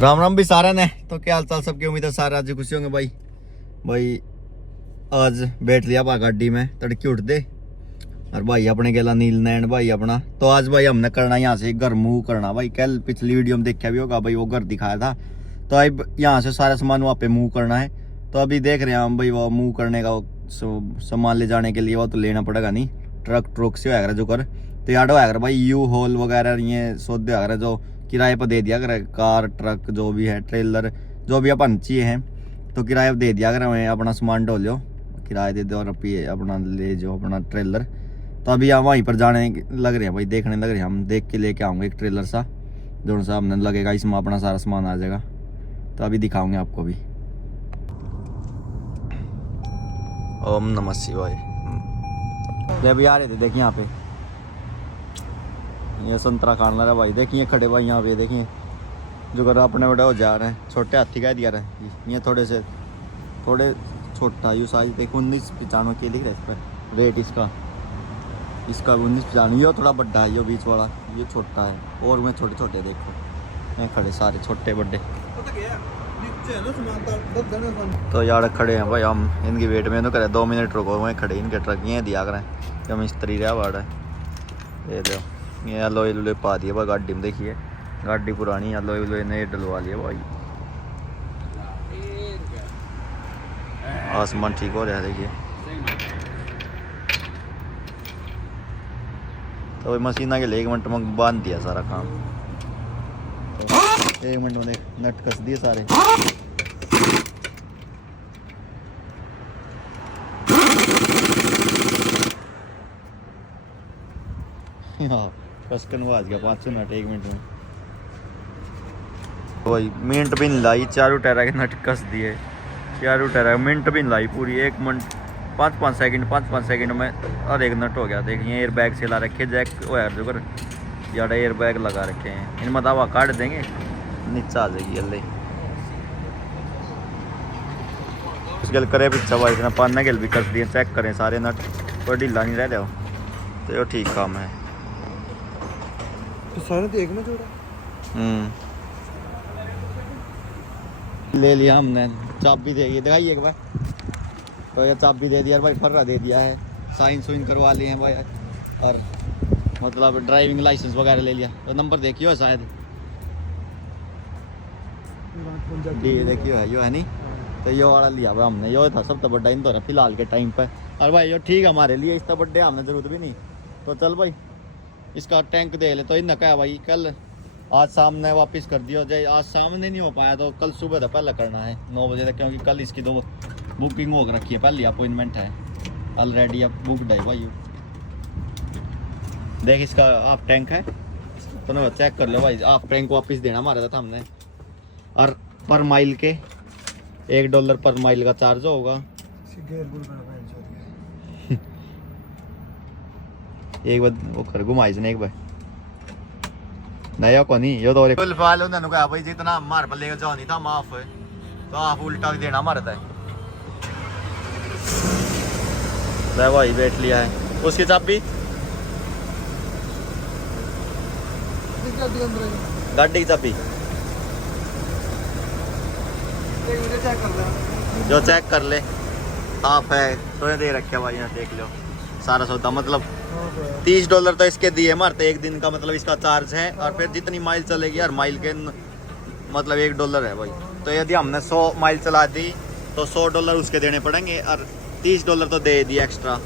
राम राम भी सारे ने। तो क्या हाल चाल सबकी, उम्मीद है सारे आज खुशी होंगे भाई। भाई आज बैठ लिया बा गाड़ी में, तड़के उठ दे और भाई अपने गेला नील नैन भाई अपना। तो आज भाई हमने करना यहाँ से घर मूव करना भाई। कल पिछली वीडियो में देखा भी होगा भाई, वो घर दिखाया था। तो अब यहाँ से सारा सामान वहाँ पे मूव करना है। तो अभी देख रहे हैं हम भाई, वो मूव करने का सामान ले जाने के लिए वो तो लेना पड़ेगा नहीं, ट्रक से होगा जो कर तो यार होगा भाई। यू हॉल वगैरह ये सौदे वगैरह जो किराए पर दे दिया कर, कार ट्रक जो भी है, ट्रेलर जो भी अपन चाहिए हैं तो किराए पर दे दिया कर। हमें अपना सामान ढो लो, किराए दे दो और अपना ले जाओ अपना ट्रेलर। तो अभी हम वहीं पर जाने लग रहे हैं भाई, देखने लग रहे हैं। हम देख के लेके आऊँगे एक ट्रेलर सा, जो सा हमने लगेगा इसमें अपना सारा सामान आ जाएगा। तो अभी दिखाऊंगे आपको भी। ओम नमः शिवाय। अभी आ रहे थे देखिए यहाँ पे, ये संतरा खाना रहा भाई। देखिए खड़े भाई यहाँ पे, देखिए जो कर अपने बड़े हो जा रहे हैं। छोटे हाथी कह दिया रहे, ये थोड़े छोटा यू साइज देखो 1995 के लिख रहे इस पर रेट इसका 1995। ये थोड़ा बड़ा है, ये बीच वाला ये छोटा है और मैं छोटे छोटे देखो मैं खड़े सारे छोटे बड़े। तो यार खड़े हैं भाई हम इनकी वेट में तो करे 2 मिनट रुको, वहीं खड़े इनके ट्रक ये दिया करें कि हम मिस्त्री रहा बाड़ा ये दो। ये अलोई उलोई पा दिया भाई गाड़ी में, देखिए गाड़ी पुरानी अलोई उलोई ने डलवा लिया भाई। आसमान ठीक हो रहा है देखिए। तो मशीना के लिए 1 मिनट में बांध दिया सारा काम, 1 मिनट में नट कस दिए सारे। हाँ कसकन वाज गया 5 मिनट 1 मिनट में भाई। मिनट भी नहीं लाई, चारों टायरा के नट कस दिए, चारों टायरा मिनट भी नहीं लाई पूरी 1 मिनट 5-5 सेकंड में और एक नट हो गया। देखिए एयर बैग से ला रखे, जैक जो कर यार एयर बैग लगा रखे हैं इनमें, दवा काट देंगे नीचे आ जाएगी अल्ले उस गल करे पीछा भाई इतना पाना गल भी कस दिए। चेक करें सारे नट, कोई ढीला नहीं रह रहा तो ये ठीक काम है। तो सारे देख में जोड़ा ले लिया हमने, चाबी दे दिखाई एक बार। तो ये चाबी दे दिया भाई, फर्रा दे दिया है, साइन सुइन करवा लिए हैं भाई और मतलब ड्राइविंग लाइसेंस वगैरह ले लिया। तो नंबर देखियो शायद ये देखियो है यो है नहीं, तो ये वाला लिया भाई हमने। यो था सब तो बड़ा इन तो फिलहाल के टाइम पे। और भाई यो ठीक है हमारे लिए, इसका बर्थडे हमने जरूरत भी नहीं। तो चल भाई इसका टैंक दे ले। तो इन कहा भाई कल आज सामने वापस कर दिया जाए, आज सामने नहीं हो पाया तो कल सुबह तो पहले करना है 9 बजे तक, क्योंकि कल इसकी तो बुकिंग हो रखी है, पहली अपॉइंटमेंट है ऑलरेडी, अब बुकड है भाई। देख इसका हाफ टैंक है तो ना चेक कर लो भाई। हाफ टैंक वापस देना हमारे था हमने, और पर माइल के $1 पर माइल का चार्ज होगा। एक बार वो कर घुमाई से एक बार नया को नहीं यो तो फुल फाल उन्होंने कहा भाई जितना हमारे पर लेकर जाओ नहीं था माफ है तो आप उल्टा भी देना हमारे था। भाई बैठ लिया है, उसकी चाबी गाड़ी की चाबी जो चेक कर ले आप है तो दे रखे भाई। यहाँ देख लो सारा सौदा, मतलब $30 तो इसके दिए मारते एक दिन का, मतलब इसका चार्ज है। और फिर जितनी माइल चलेगी यार माइल के मतलब $1 है भाई। तो यदि हमने 100 माइल चला दी तो $100 उसके देने पड़ेंगे और $30 तो दे दिए एक्स्ट्रा।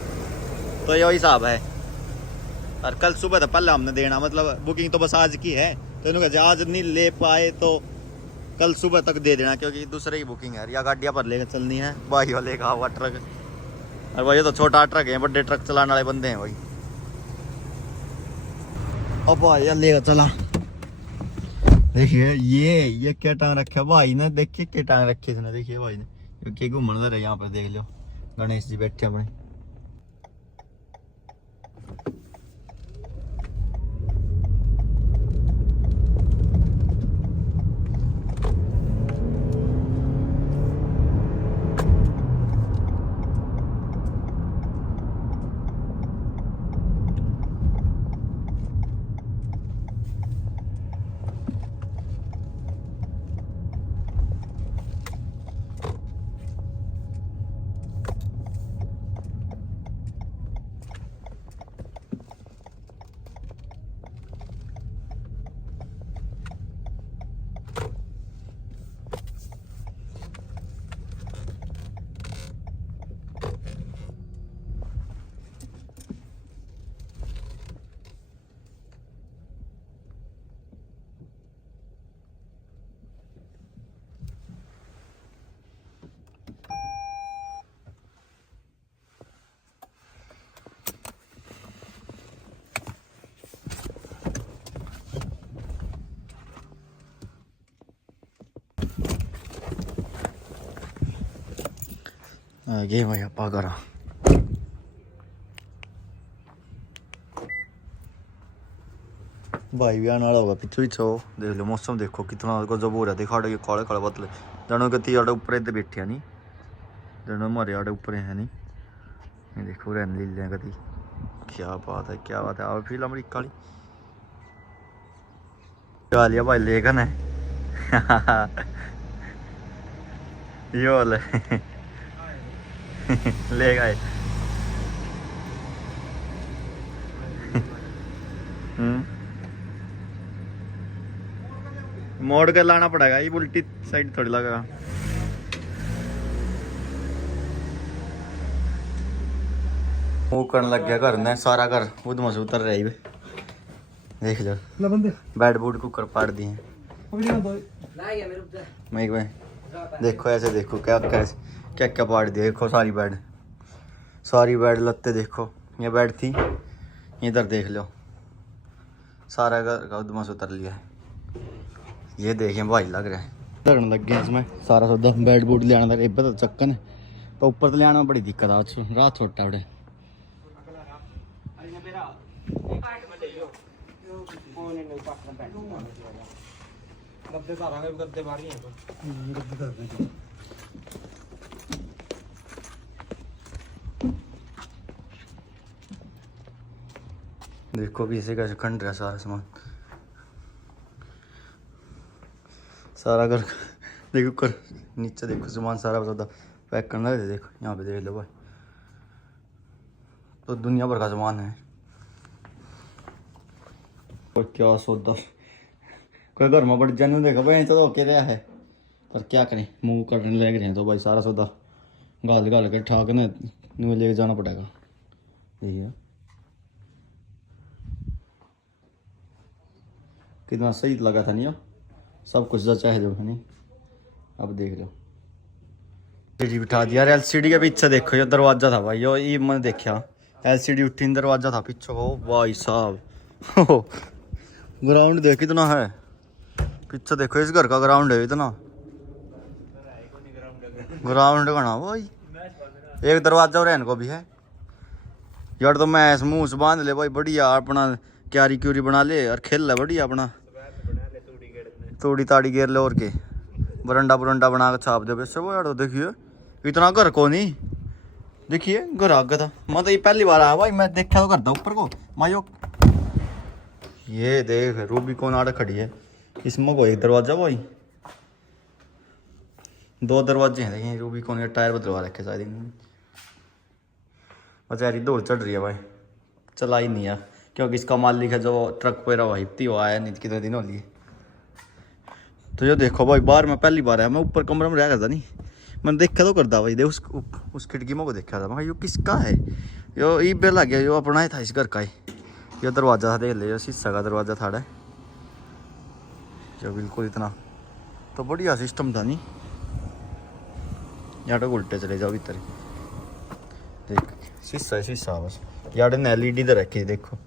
तो यही हिसाब है। और कल सुबह तो पहले हमने देना, मतलब बुकिंग तो बस आज की है। तो इन्होंने आज नहीं ले पाए तो कल सुबह तक दे देना, क्योंकि दूसरे की बुकिंग है या गाड़ियाँ पर लेकर चलनी है भाई वाले का हुआ ट्रक। और भाई ये तो छोटा ट्रक है, बड़े ट्रक चलाने वाले बंदे हैं भाई। अब भाई लेगा चला, देखिए ये क्या टांग रखा भाई ने, देखिए क्या टांग रखे इसने, देखिए भाई ने क्या घूमने रहे यहाँ पर। देख लो गणेश जी बैठे अपने। गए भाई आप घर भाई भी आने वाला होगा पीछे पीछे हो देख लो मौसम देखो कितना गजब हो रहा है खाड़े काले काले बदले जानो कति आड़े ऊपर इधर बैठे नहीं जानो हमारे आड़े ऊपर है नहीं ये देखो रहने ली लें कति क्या बात है और फिर अमरीका वाली लिया भाई लेगन है ये वाला ले गए मोड़ के लाना पड़ेगा ये उल्टी साइड थोड़ी लगा वो करने लग गया घर ने सारा घर उधम से उतर रही है देख लो बेड बूड कुकर पाड़ दिए मैं भाई देखो ऐसे देखो क्या क्या पाड़ दिया देखो सारी बेड लत्ते देखो ये बेड थी इधर देख लो सारा घर का उधम से उतर लिया है ये देखिए भाई लग रहा है धरन लग गया इसमें सारा सौदा बेड बूड ले आना था इब्बत तो चक्कन है पर ऊपर तो ले आना बड़ी दिक्कत आज रात छोटा बड़े देखो भी इसे कैसे खंड रहा सारा सामान सारा घर देखो कर नीचे देखो सामान सारा सौदा पैक करना है देखो यहाँ पे देख लो भाई तो दुनिया भर का सामान है और क्या सौदा कोई घर में बड़ी जाने देखा भाई तो के रहा है पर क्या करें मुंह करने लग रहे हैं तो भाई सारा सौदा गाल के ठाक ना लेके जाना पड़ेगा देखिए कितना सही लगा था नहीं सब कुछ जचा है जो है नहीं अब देख लो सीढ़ी बिठा दिया एलसीडी के पीछे देखो ये दरवाजा था भाई यो ये मैंने देखा एलसीडी उठी दरवाजा था पीछे हो भाई साहब ग्राउंड देख कितना है पीछे देखो इस घर का ग्राउंड है इतना ग्राउंड बना भाई एक दरवाजा और इनको भी है यार तो मैं मुंह से बांध ले भाई बढ़िया अपना क्यारी क्यूरी बना ले और खेल ले बढ़िया अपना तोड़ी ताड़ी गेर ले और के बरंडा बुरंडा बना के छाप दे वैसे वो यार तो देखिए इतना घर को नहीं देखिए घर आगे था मैं तो ये पहली बार आया भाई मैं देखा तो करता ऊपर को मायो ये देख रूबी कौन आड़ खड़ी है इसमें कोई एक दरवाजा भाई दो दरवाजे हैं देखिए रूबी कौन का टायर बदलवा रखे शायद बेचारी दौड़ चढ़ रही है भाई चला ही नहीं है क्योंकि इसका मालिक है जो ट्रक पे रहा हिप्ती वो आया नहीं कितने दिन हो लिए तो ये देखो भाई बाहर मैं पहली बार आया मैं ऊपर कमरे में रह करता नहीं मैंने देखा तो करता भाई देख उस खिड़की में को देखा था मैं यो किसका है यो ई बेल आ गया यो अपना ही था इस घर का ही यो दरवाजा था देख ले यो शीशा का दरवाजा था जो बिल्कुल इतना तो बढ़िया सिस्टम था नहीं यहाँ तो उल्टे चले जाओ भीतर देख शीशा बस यार ने एलईडी इधर रखी देखो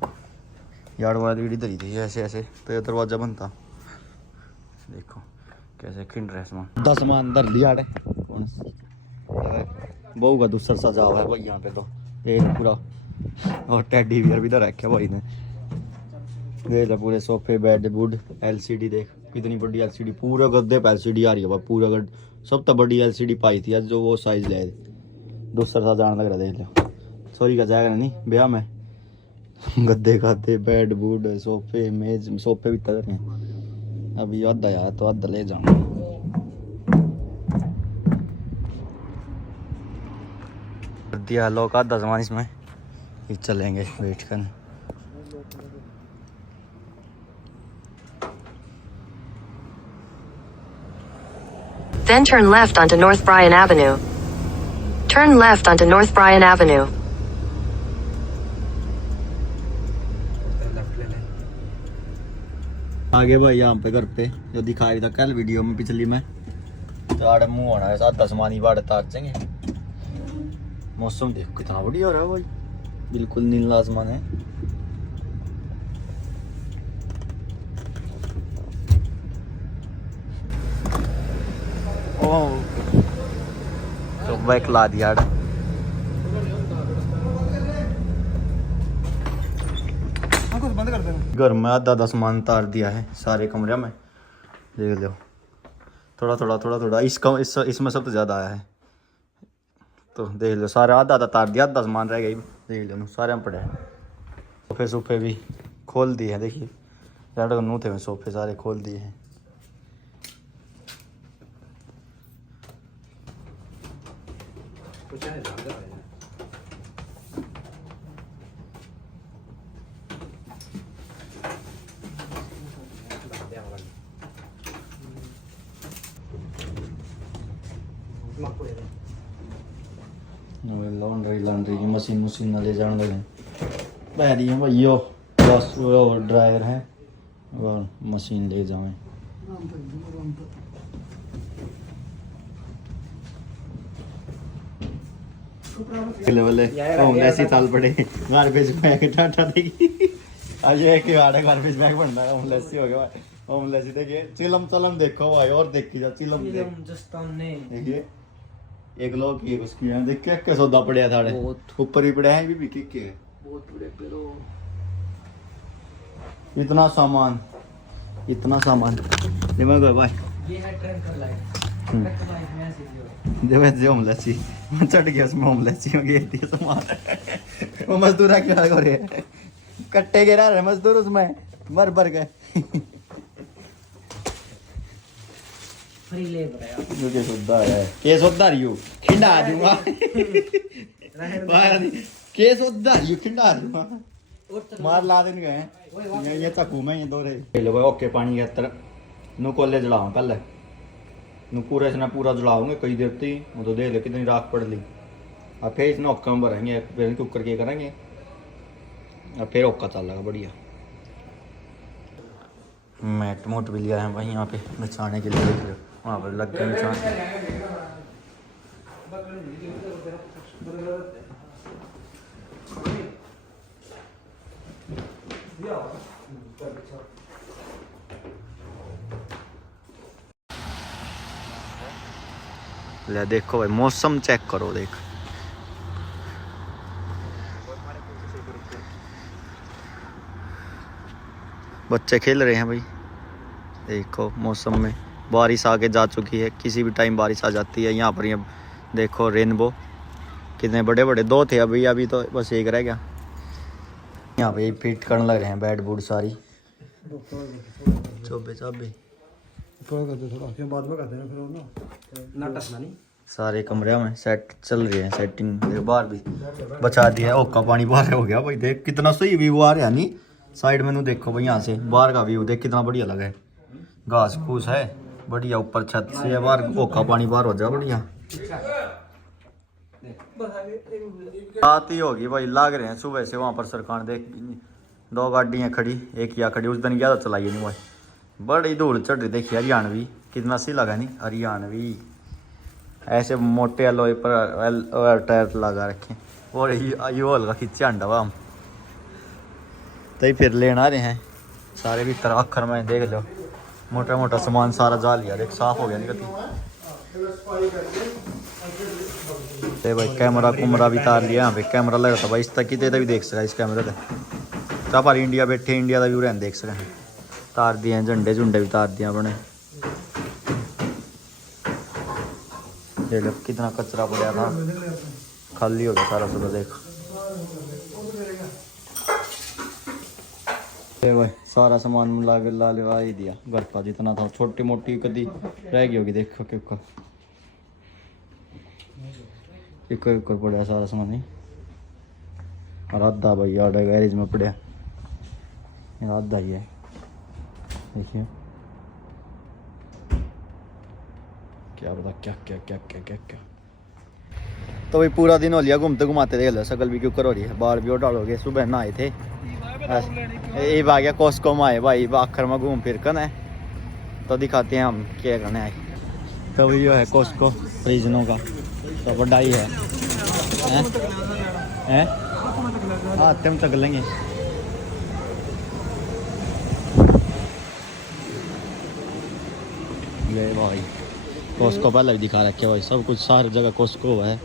यार वाली एलईडी धरी थी ऐसे ऐसे तो ये दरवाजा बनता देखो कैसे खिंड रहे सामान 10 सामान अंदर लिया बहू का दूसरा सजा हुआ है भाई यहाँ पे तो ये पूरा और टेडी बियर भी तो रखे भाई ने देख लो पूरे सोफे बेड वुड एलसीडी देख कितनी बड़ी एलसीडी पूरा गद्दे पे एलसीडी आ रही है भाई पूरा गड सब तो बड़ी एलसीडी पाई थी आज जो वो साइज ले दूसरा सा जान लग रहा देख लो सॉरी का जाएगा नहीं ब्याह में गद्दे बेड वुड सोफे मेज सोफे भी तर हैं अभी आधा आया तो आधा ले जाऊंगा दिया लोग आधा सामान इसमें चलेंगे वेट कर Then turn left onto North Bryan Avenue. Turn left onto North Bryan Avenue. आगे भाई यहाँ पे घर पे जो दिखा रही था कल वीडियो में पिछली में तो आड़े मुँह होना है 7-10 मानी बाढ़ तार चेंगे मौसम देखो कितना बढ़िया हो रहा है भाई बिल्कुल नीला आसमान है ओह तो बैक ला दिया घर में आधा आधा सामान तार दिया है सारे कमरे में, देख लो। थोड़ा थोड़ा इसमें सबसे ज़्यादा आया है, तो देख लो सारा आधा आधा तार दिया, आधा सामान रह गई, देख लो सारे में पड़े हैं। सोफे भी खोल दिए हैं, देखिए ज़्यादा नू थे सोफे सारे खोल दिए हैं। लॉन्ड्री की मशीन ना ले जाने लगे बैरी है भैया, बस वो ड्रायर है और मशीन ले जाएं। लेवल ऐसी ताल पड़े गार्बेज बैग टाटा देगी आज एक आड़ा गार्बेज बैग बनना है। होमलेस हो गया, होमलेस देखिए चिलम चलम देखो भाई, और देखी जा चिलम देखिए एक लोग की उसकी है, देख के सौदा पड़या था ऊपर ही पड़े हैं भी के बहुत बड़े पेरो। इतना सामान दिमाग है भाई, ये है ट्रेन कर लाइट देवे होमलेस चढ़ गया उसमें, होमलेस हो गई थी सामान। वो मजदूर क्या हो रहे कट्टे गिरा रहे मजदूर उसमें मर भर गए। फ्री लेबर है जो के सुद्धा है केस उद्धार यू खिंडा दूंगा केस उद्धार यू खिंडा दूंगा मार ला देन गए ये चकू में ये दो रहे लो भाई। ओके पानी के अंदर नु कोले जलाऊं पहले नु पूरे से ना पूरा जलाऊंगे कई देर तक, वो तो देख ले कितनी राख पड़ ली। अब फिर इसने ओक्का में भरेंगे, फिर कुकर के करेंगे, अब फिर ओक्का चल लगा बढ़िया। मैट मोट भी लिया है भाई यहाँ पे बिछाने के लिए, देख लो वहाँ पर लग गए बिछाने। ले देखो भाई मौसम चेक करो, देख बच्चे खेल रहे हैं भाई, देखो मौसम में बारिश आगे जा चुकी है, किसी भी टाइम बारिश आ जाती है। यहाँ पर ये देखो रेनबो कितने बड़े बड़े दो थे, अभी तो बस एक रह गया। यहाँ पे फिट करने लग रहे हैं बेड बूड सारी चोबे चाबे सारे कमरे में सेट चल रही है सेटिंग। बाहर भी बचा दिया है, ओका पानी बाहर हो गया भाई, देख कितना सही व्यू आ रहा है नहीं साइड में। देखो भाई यहाँ से बाहर का व्यू देख कितना बढ़िया लगा है, घास फूस है बढ़िया, ऊपर छत से है बाहर ओका पानी बाहर हो जाए बढ़िया। रात ही होगी भाई, लाग रहे हैं सुबह से वहाँ पर सरकार देख 2 गाड़ियाँ खड़ी, एक या खड़ी उस दिन ज़्यादा चलाई नहीं भाई, बड़ी धूल चढ़ रही देखिए। हरियाणवी कितना सी लगा नहीं, हरियाणवी ऐसे मोटे अलोए पर टायर लगा रखे और ये हल्का खींचे अंडा हम तो फिर लेना आ रहे हैं सारे भी तरह अखर में देख लो मोटा मोटा सामान सारा जा लिया, देख साफ हो गया निकलती। ते भाई कैमरा कुमरा भी तार लिया यहाँ पे, कैमरा लगा था भाई इस तक ही भी देख सका इस कैमरे से क्या पर इंडिया बैठे इंडिया का व्यू रहने देख सकें। तार दिए झंडे झुंडे भी तार दिया अपने, देख लो कितना कचरा पड़ा था, खाली हो गया सारा सुबह देख। भाई सारा सामान मिला के ला ही दिया घर का जितना था, छोटी मोटी कदी रह गई होगी देखो क्यों एक पड़ा सारा सामान ही। और आधा भाई आधा गैरेज में पड़ा, आधा ही है देखिए क्या बता क्या क्या क्या क्या क्या क्या। तो भाई पूरा दिन हो लिया घूमते घुमाते, देख लो शकल भी क्यों हो रही है, बाल भी उठाओगे। सुबह नहाए थे ये आ गया कॉस्को में आए भाई, आखिर में घूम फिर कर है तो दिखाते हैं हम क्या करने आए। तो ये है कॉस्को रीजनों का तो बड़ा ही है हाँ तुम चक लेंगे। ये भाई कॉस्को पहले भी दिखा रखे भाई, सब कुछ सारी जगह कॉस्को है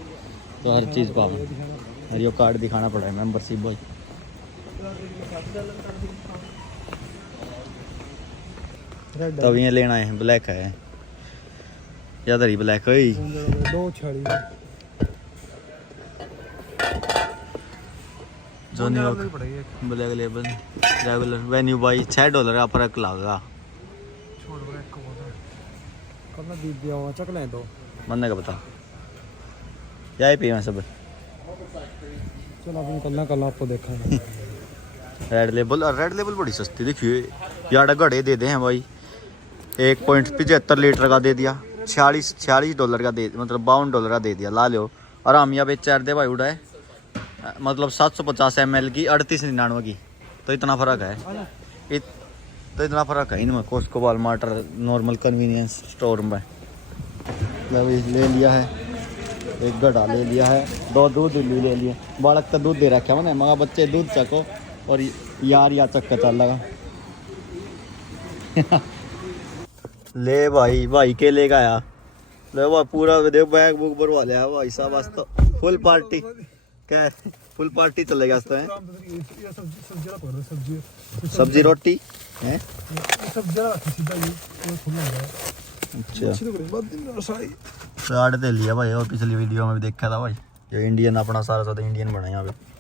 तो हर चीज़ पाओ। और ये कार्ड दिखाना पड़ा है मेंबरशिप भाई। तवियाँ लेना है, ब्लैक है ज़्यादा ही ब्लैक है 246 Johnny black label regular venue by $6 का फर्क लगा कब दी दिया हुआ चक ले दो मन्ने का बता यही पी मैं सब चलो अपन कल आपको देखा रेड लेबल बड़ी सस्ती देखिए यार घड़े दे दे हैं भाई 1.75 लीटर का दे दिया $46 का दे मतलब $52 का दे दिया ला लो और हम यहाँ पे चार दे भाई उड़ाए मतलब 750 ml की 38.99 की तो इतना फ़र्क है तो इतना फ़र्क है इनमें Cosco Walmart normal convenience store में ले लिया है एक गड्ढा ले लिया है 2 दूध ले लिए बालक तो दूध दे रखा मैंने मगर बच्चे दूध चको और यार या चक्का चल लगा ले भाई के लेगा आया ले भाई पूरा देखो बैग बुक भरवा लिया भाई साहब आज तो फुल पार्टी क्या फुल पार्टी चलेगा आज तो है सब्जी रोटी है अच्छा साढ़े ते लिया भाई और पिछली वीडियो में भी देखा था भाई ये इंडियन अपना सारा इंडियन बना यहाँ पे